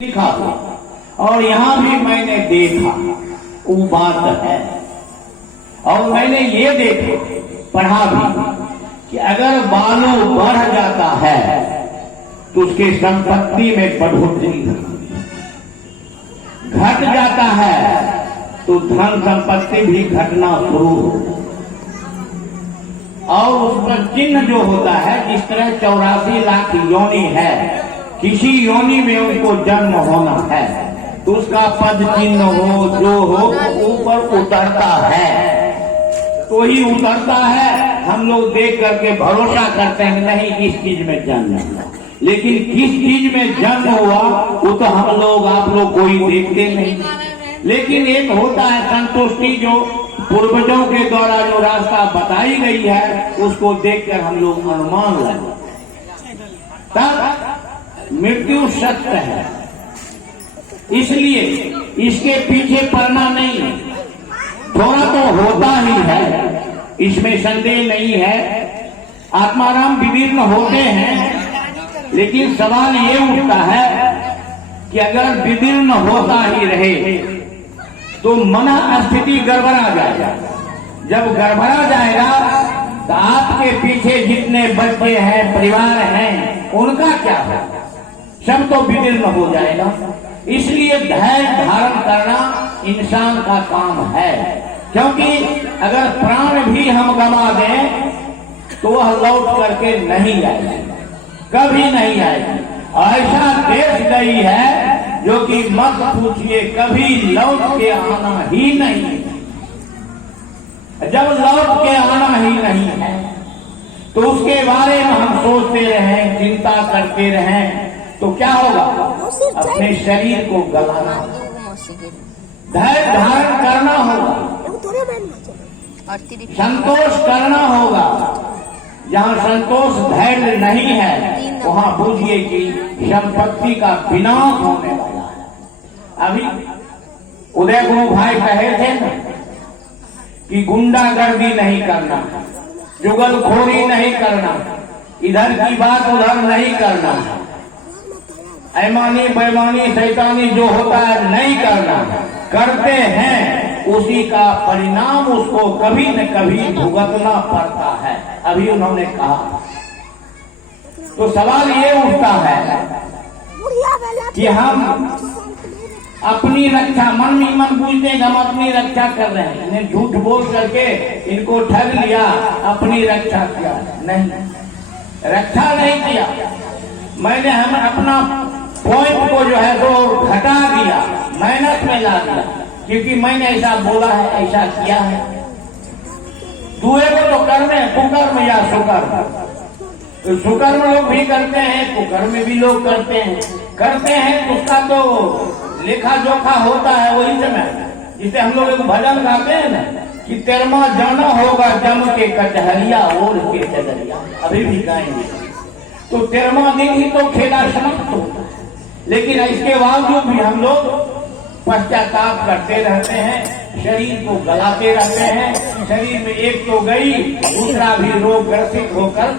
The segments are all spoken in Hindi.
लिखा था और यहाँ भी मैंने देखा वो बात है। और मैंने ये देखा पढ़ा भी कि अगर बालू बढ़ जाता है तो उसके संपत्ति में बढ़ोतरी, घट जाता है तो धन संपत्ति भी घटना शुरू हो। और उस पर चिन्ह जो होता है, जिस तरह 84 लाख योनि है, किसी योनि में उनको जन्म होना है तो उसका पद चिन्ह हो जो हो ऊपर उतरता है तो ही उतरता है। हम लोग देख करके भरोसा करते हैं नहीं इस चीज में जन्म हुआ, लेकिन किस चीज में जन्म हुआ वो तो हम लोग आप लोग कोई देखते नहीं। लेकिन एक होता है संतुष्टि, जो पूर्वजों के द्वारा जो रास्ता बताई गई है उसको देखकर हम लोग अनुमान लगाते, तब मृत्यु सत्य है। इसलिए इसके पीछे पड़ना नहीं, थोड़ा तो होता ही है, इसमें संदेह नहीं है। आत्माराम विभिन्न होते हैं, लेकिन सवाल ये उठता है कि अगर विभिन्न होता ही रहे तो मन स्थिति गड़बड़ा जाएगा। जब गड़बड़ा जाएगा तो आपके पीछे जितने बच्चे हैं, परिवार हैं, उनका क्या होगा? सब तो विदीर्ण हो जाएगा। इसलिए धैर्य धारण करना इंसान का काम है, क्योंकि अगर प्राण भी हम गंवा दें तो वह लौट करके नहीं आएगी, कभी नहीं आएगी। ऐसा देश गई है जो कि मत पूछिए, कभी लौट के आना ही नहीं। जब लौट के आना ही नहीं है तो उसके बारे में हम सोचते रहें, चिंता करते रहें तो क्या होगा? अपने शरीर को गलाना, धैर्य धारण करना होगा, संतोष करना होगा। जहाँ संतोष धैर्य नहीं है वहाँ पूछिए कि संपत्ति का विनाश होने वाला है। अभी उदय गुरु भाई कहे थे ना कि गुंडागर्दी नहीं करना, जुगलखोरी नहीं करना, इधर की बात उधर नहीं करना, ऐमानी बेईमानी शैतानी जो होता है नहीं करना। करते हैं उसी का परिणाम उसको कभी न कभी भुगतना पड़ता है, अभी उन्होंने कहा। तो सवाल ये उठता है कि हम अपनी रक्षा, मन ही मन पूछते हैं हम अपनी रक्षा कर रहे हैं, इन्हें झूठ बोल करके इनको ठग लिया, अपनी रक्षा किया नहीं, रक्षा नहीं किया। मैंने हम अपना पॉइंट को जो है तो घटा दिया, मेहनत में ला दिया, क्योंकि मैंने ऐसा बोला है, ऐसा किया है। दूसरे को तो कर्म, कुकर्म या सुकर्म, तो सुकर्म लोग भी करते हैं, कुकर्म भी लोग करते हैं। उसका तो लेखा जोखा होता है वही समय, जिसे हम लोग एक भजन गाते हैं ना कि तेरमा जाना होगा जम के कचहरिया ओढ़ के चदरिया, अभी भी गाएंगे। तो 13वां दिन ही तो खेला समाप्त होता है, लेकिन इसके बावजूद भी हम लोग पश्चाताप करते रहते हैं, शरीर को गलाते रहते हैं। शरीर में एक तो गई, दूसरा भी रोग ग्रसित होकर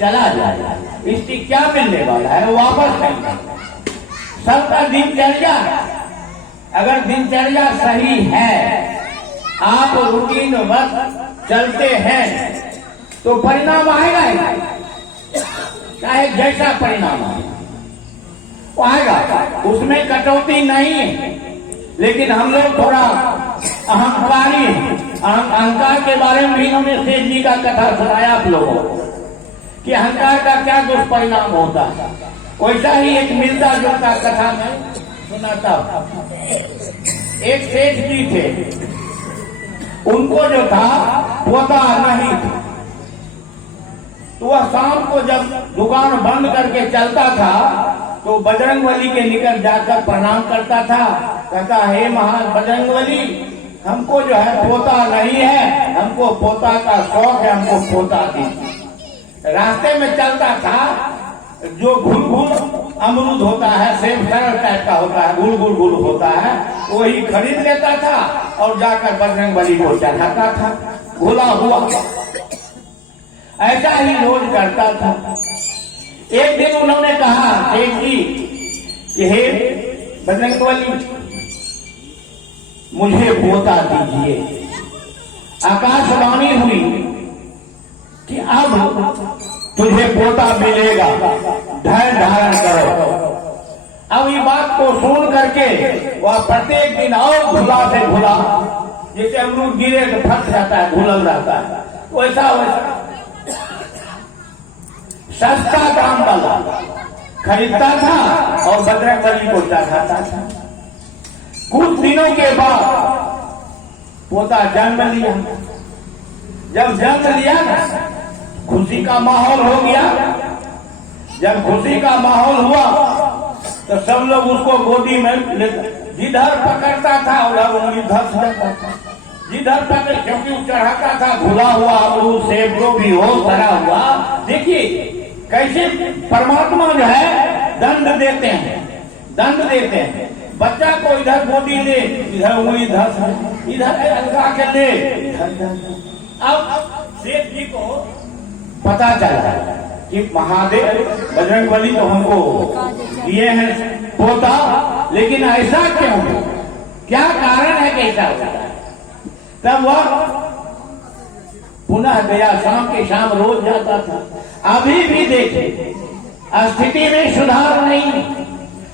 चला जाएगा। इसकी क्या मिलने वाला है? वापस नहीं। सबका दिनचर्या, अगर दिनचर्या सही है, आप रूटीन बस चलते हैं तो परिणाम आएगा ही, चाहे जैसा परिणाम आएगा, उसमें कटौती नहीं है। लेकिन हम लोग थोड़ा अहंकारी हैं। अहंकार के बारे में भी इन्होंने सेठ जी का कथा सुनाया आप लोगों को कि अहंकार का क्या दुष्परिणाम होता है। वैसा ही एक मिलता जुलता कथा में सुनाता। एक सेठ जी थे, उनको जो था पोता नहीं था, तो वह शाम को जब दुकान बंद करके चलता था तो बजरंगबली के निकट जाकर प्रणाम करता था, कहता हे महान बजरंगबली, हमको जो है पोता नहीं है, हमको पोता का शौक है, हमको पोता दीजिए। रास्ते में चलता था, जो घुल घुल अमरूद होता है, सेब सरल टाइप का होता है, गुल गुल गुल होता है, वही खरीद लेता था और जाकर बजरंगबली को चढ़ाता था, घुला हुआ। ऐसा ही रोज करता था। एक दिन उन्होंने कहा सेठ जी कि हे बजरंगबली मुझे पोता दीजिए। आकाशवाणी हुई कि अब तुझे पोता मिलेगा, धैर्य धारण करो। अब ये बात को सुन करके वह प्रत्येक दिन और घुला से घुला, जैसे अमरूद गिरे तो फंस जाता है, घुलल रहता है, वैसा वैसा सस्ता दाम वाला खरीदता था और बजरंगबली को चढ़ाता था। कुछ दिनों के बाद पोता जन्म लिया। जब जन्म लिया ना, खुशी का माहौल हो गया। जब खुशी का माहौल हुआ तो सब लोग उसको गोदी में जिधर पकड़ता था उधर उंगली धस जाता था। जिधर पकड़, क्योंकि वो चढ़ाता था घुला हुआ अमरूद सेब जो भी हो भरा हुआ। देखिए कैसे परमात्मा जो है दंड देते हैं, दंड देते हैं। बच्चा को इधर गोदी ले, इधर उंगली धस, इधर अलगा के ले। अब सेठ जी को पता चला कि महादेव बजरंगबली तो हमको दिए हैं पोता, लेकिन ऐसा क्यों है, क्या कारण है कि ऐसा होता है। तब वह पुनः गया, शाम के शाम रोज जाता था। अभी भी देखे स्थिति में सुधार नहीं,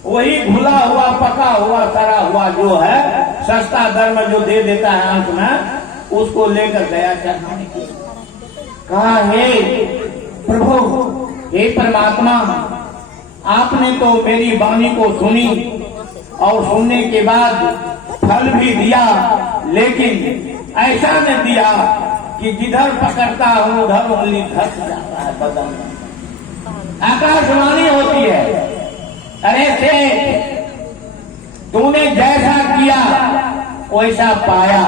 वही घुला हुआ पका हुआ सड़ा हुआ जो है सस्ता दर में जो दे देता है अंत में, उसको लेकर गया चढ़ाने के। कहा हे प्रभु, हे परमात्मा, आपने तो मेरी वाणी को सुनी और सुनने के बाद फल भी दिया, लेकिन ऐसा न दिया कि जिधर पकड़ता हूं उधर उंगली धस जाता है बदन में। आकाशवाणी होती है, अरे सेठ, तूने जैसा किया वैसा पाया।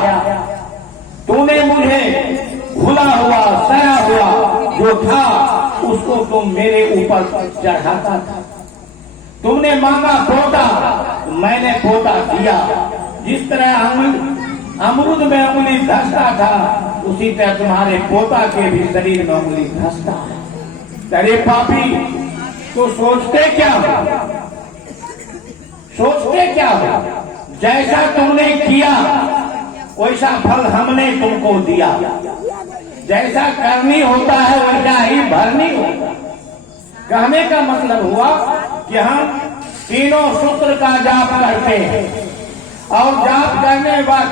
तूने मुझे घुला हुआ सड़ा हुआ जो था उसको तुम मेरे ऊपर चढ़ाता था। तुमने मांगा पोता, मैंने पोता दिया। जिस तरह अमरूद में उंगली धसता था, उसी तरह तुम्हारे पोता के भी शरीर में उंगली धसता है। अरे पापी, तो सोचते क्या हो, सोचते क्या हो? जैसा तुमने किया वैसा फल हमने तुमको दिया। जैसा करनी होता है वैसा ही भरनी होता। कहने का मतलब हुआ कि हम तीनों सूत्र का जाप करते हैं और जाप करने के बाद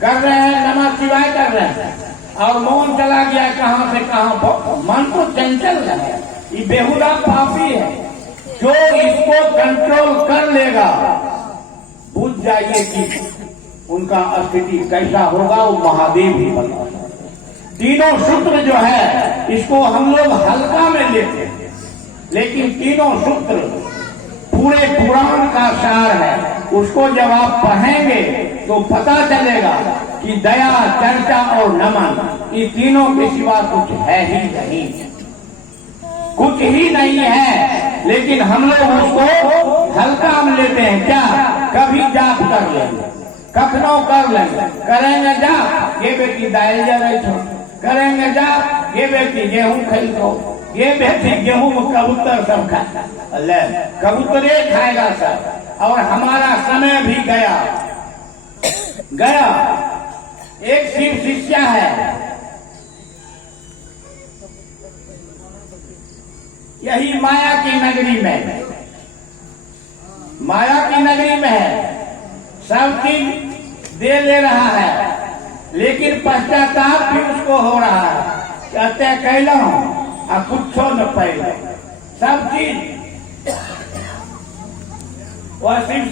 कर रहे हैं, नमः शिवाय कर रहे हैं, और मौन चला गया कहां से कहां, मन तो चंचल है। ये बेहुदा पापी है। जो इसको कंट्रोल कर लेगा, बुझ जाइए कि उनका स्थिति कैसा होगा, वो महादेव ही बता। तीनों सूत्र जो है इसको हम लोग हल्का में लेते हैं, लेकिन तीनों सूत्र पूरे पुराण का सार है। उसको जब आप पढ़ेंगे तो पता चलेगा कि दया, चर्चा और नमन, ये तीनों के सिवा कुछ है ही नहीं, कुछ ही नहीं है। लेकिन हम लोग उसको हल्का में लेते हैं। क्या कभी जाप कर लेंगे, कखनो कर लेंगे, करेंगे जा ये बेटी दाल जले छो, करेंगे जा ये बेटी गेहूं खाई दो, ये बेटी गेहूं में कबूतर सब खाता, ले कबूतरे खाएगा सब। और हमारा समय भी गया गया। एक शिव शिष्या है, यही माया की नगरी में, माया की नगरी में है, सब चीज दे ले रहा है, लेकिन पश्चाताप भी उसको हो रहा है। कहते कैलो आ कुछ न पैलो, सब चीज वह शिव